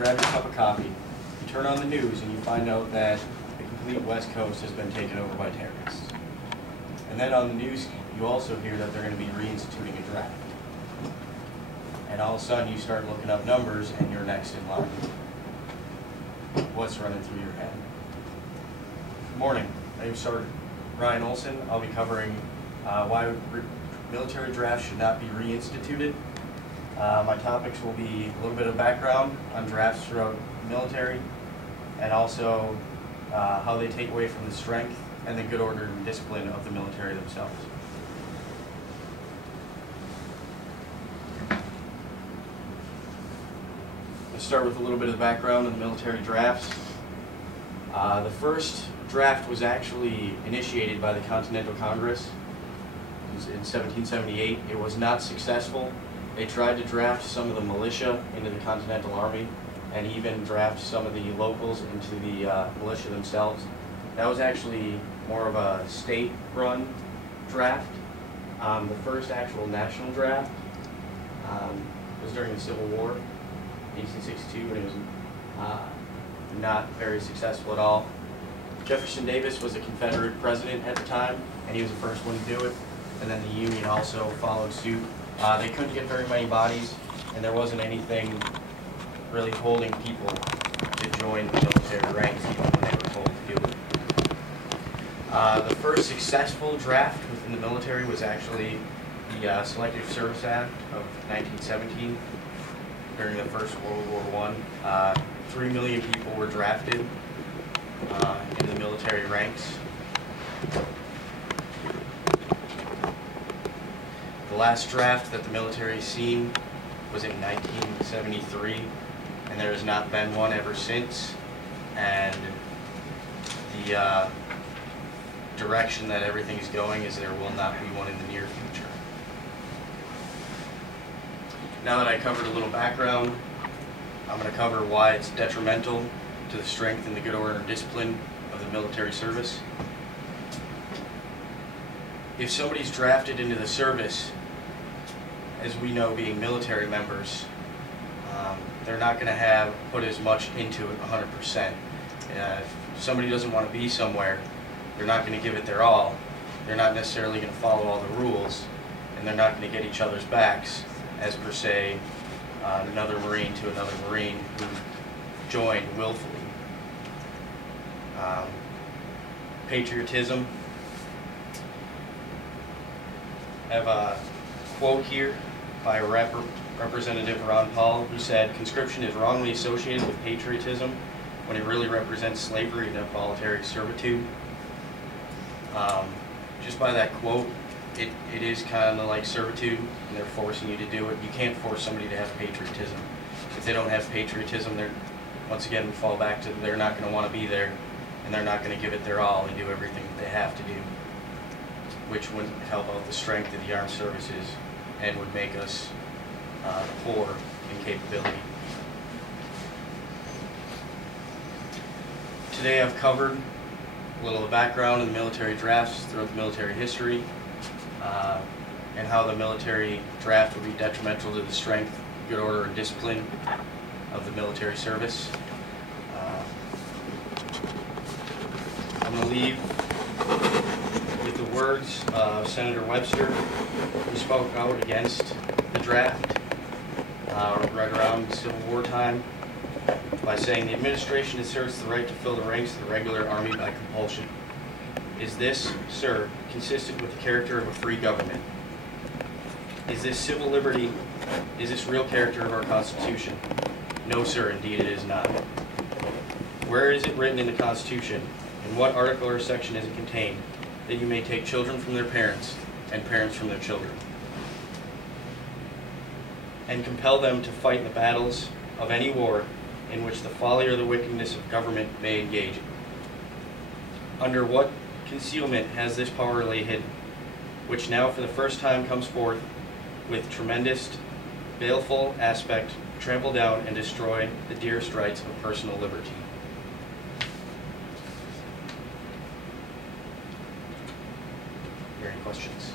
grab your cup of coffee, you turn on the news, and you find out that the complete West Coast has been taken over by terrorists. And then on the news, you also hear that they're going to be reinstituting a draft. And all of a sudden, you start looking up numbers, and you're next in line. What's running through your head? Good morning. My name's Sergeant Ryan Olson. I'll be covering why military drafts should not be reinstituted. My topics will be a little bit of background on drafts throughout the military, and also how they take away from the strength and the good order and discipline of the military themselves. Let's start with a little bit of the background on the military drafts. The first draft was actually initiated by the Continental Congress. It was in 1778. It was not successful. They tried to draft some of the militia into the Continental Army, and even draft some of the locals into the militia themselves. That was actually more of a state-run draft. The first actual national draft was during the Civil War, 1862, and it was not very successful at all. Jefferson Davis was a Confederate president at the time, and he was the first one to do it, and then the Union also followed suit. They couldn't get very many bodies, and there wasn't anything really holding people to join the military ranks even when they were told to do it. The first successful draft within the military was actually the Selective Service Act of 1917 during the First World War I. 3 million people were drafted into the military ranks. The last draft that the military has seen was in 1973, and there has not been one ever since. And the direction that everything is going is there will not be one in the near future. Now that I covered a little background, I'm going to cover why it's detrimental to the strength and the good order and discipline of the military service. If somebody's drafted into the service, as we know, being military members, they're not going to have put as much into it 100%. If somebody doesn't want to be somewhere, they're not going to give it their all. They're not necessarily going to follow all the rules, and they're not going to get each other's backs, as per se, another Marine to another Marine who joined willfully. Patriotism. I have a quote here by Representative Ron Paul, who said, "Conscription is wrongly associated with patriotism when it really represents slavery and involuntary servitude." Just by that quote, it is kind of like servitude, and they're forcing you to do it. You can't force somebody to have patriotism. If they don't have patriotism, once again, we fall back to they're not going to want to be there, and they're not going to give it their all and do everything that they have to do, which wouldn't help out the strength of the armed services and would make us poor in capability. Today I've covered a little of the background of the military drafts throughout the military history, and how the military draft would be detrimental to the strength, good order, and discipline of the military service. I'm going to leave with the words of Senator Webster, who spoke out against the draft right around the Civil War time, by saying, "The administration asserts the right to fill the ranks of the regular army by compulsion. Is this, sir, consistent with the character of a free government? Is this civil liberty? Is this real character of our Constitution? No, sir, indeed it is not. Where is it written in the Constitution? In what article or section is it contained that you may take children from their parents and parents from their children, and compel them to fight in the battles of any war in which the folly or the wickedness of government may engage? Under what concealment has this power laid hidden, which now for the first time comes forth with tremendous, baleful aspect, trample down and destroy the dearest rights of personal liberty?" Are there any questions?